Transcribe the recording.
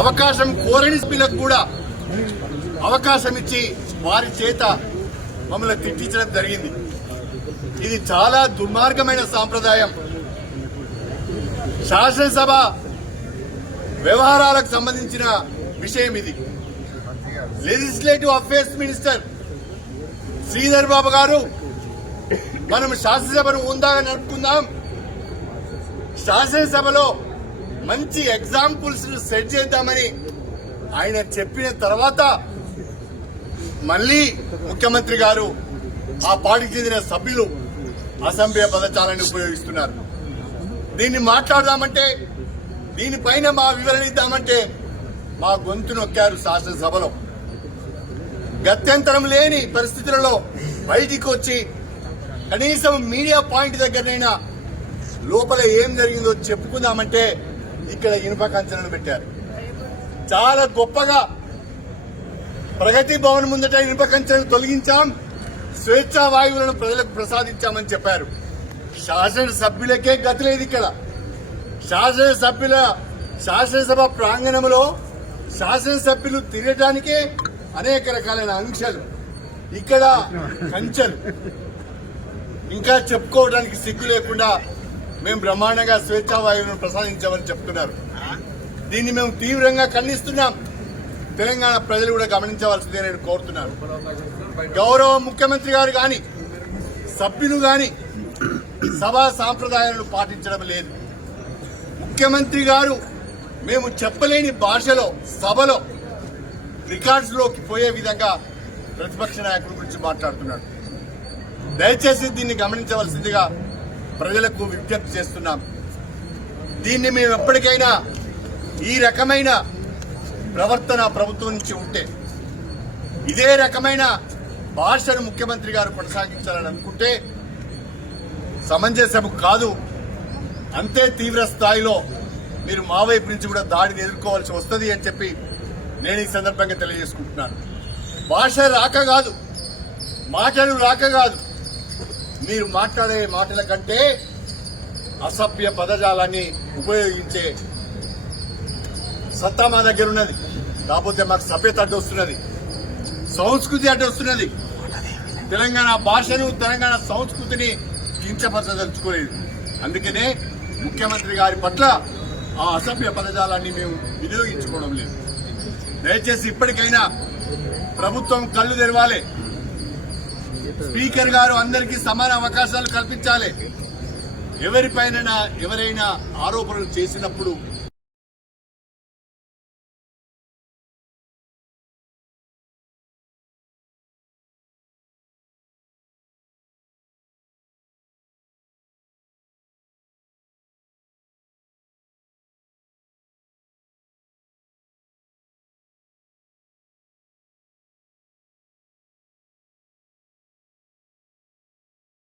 అవకాశం కోరని పిల్లలకు కూడా అవకాశం ఇచ్చి వారి చేత మమ్మల్ని తిట్టించడం జరిగింది. ఇది చాలా దుర్మార్గమైన సాంప్రదాయం. శాసనసభ వ్యవహారాలకు సంబంధించిన విషయం ఇది. Legislative affairs minister Sridhar Babu గారు మనం శాసనసభను ఉందాగా నడుపుకుందాం, శాసనసభలో మంచి ఎగ్జాంపుల్స్ సెట్ చేద్దామని ఆయన చెప్పిన తర్వాత మళ్లీ ముఖ్యమంత్రి గారు ఆ పార్టీకి చెందిన సభ్యులు అసభ్య పదజాలాన్ని ఉపయోగిస్తున్నారు. దీన్ని మాట్లాడదామంటే, దీనిపైన మా వివరణ ఇద్దామంటే మా గొంతు నొక్కారు శాసనసభలో. గత్యంతరం లేని పరిస్థితులలో బయటికి వచ్చి కనీసం మీడియా పాయింట్ దగ్గరనైనా లోపల ఏం జరిగిందో చెప్పుకుందామంటే ఇక్కడ ఇనుప కంచెలను పెట్టారు. చాలా గొప్పగా ప్రగతి భవన్ ముందట ఇనుప కంచెలను తొలగించాం, స్వేచ్ఛా వాయువులను ప్రజలకు ప్రసాదించామని చెప్పారు. శాసనసభ్యులకే గతి లేదు. ఇక్కడ శాసనసభ ప్రాంగణంలో శాసనసభ్యులు తిరగటానికే అనేక రకాలైన ఆంక్షలు, ఇక్కడ కంచెలు. ఇంకా చెప్పుకోవడానికి సిగ్గు లేకుండా మేము బ్రహ్మాండంగా స్వేచ్ఛా వాయువులను ప్రసాదించామని చెప్తున్నారు. దీన్ని మేము తీవ్రంగా ఖండిస్తున్నాం. తెలంగాణ ప్రజలు కూడా గమనించవలసిందే నేను కోరుతున్నాను. గౌరవ ముఖ్యమంత్రి గారు గాని సభ్యులు గాని సభా సాంప్రదాయాలను పాటించడం లేదు. ముఖ్యమంత్రి గారు మేము చెప్పలేని భాషలో సభలో రికార్డ్స్ లోకి పోయే విధంగా ప్రతిపక్ష నాయకుల గురించి మాట్లాడుతున్నాడు. దయచేసి దీన్ని గమనించవలసిందిగా ప్రజలకు విజ్ఞప్తి చేస్తున్నాం. దీన్ని మేము ఎప్పటికైనా ఈ రకమైన ప్రవర్తన ప్రభుత్వం నుంచి ఉంటే, ఇదే రకమైన భాషను ముఖ్యమంత్రి గారు కొనసాగించాలని అనుకుంటే సమంజసం కాదు. అంతే తీవ్ర స్థాయిలో మీరు మా వైపు నుంచి కూడా దాడిని ఎదుర్కోవాల్సి వస్తుంది అని చెప్పి నేను ఈ సందర్భంగా తెలియజేసుకుంటున్నాను. భాష రాక కాదు, మాటలు రాక కాదు, మీరు మాట్లాడే మాటల కంటే అసభ్య పదజాలాన్ని ఉపయోగించే సత్తా మా దగ్గర ఉన్నది. కాకపోతే మాకు సభ్యత అడ్డొస్తున్నది, సంస్కృతి అడ్డొస్తున్నది. తెలంగాణ భాషను, తెలంగాణ సంస్కృతిని కించపరచదలుచుకోలేదు. అందుకనే ముఖ్యమంత్రి గారి పట్ల ఆ అసభ్య పదజాలాన్ని మేము వినియోగించుకోవడం లేదు. దయచేసి ఇప్పటికైనా ప్రభుత్వం కళ్ళు తెరవాలి. స్పీకర్ గారు అందరికీ సమాన అవకాశాలు కల్పించాలి. ఎవరైనా ఆరోపణలు చేసినప్పుడు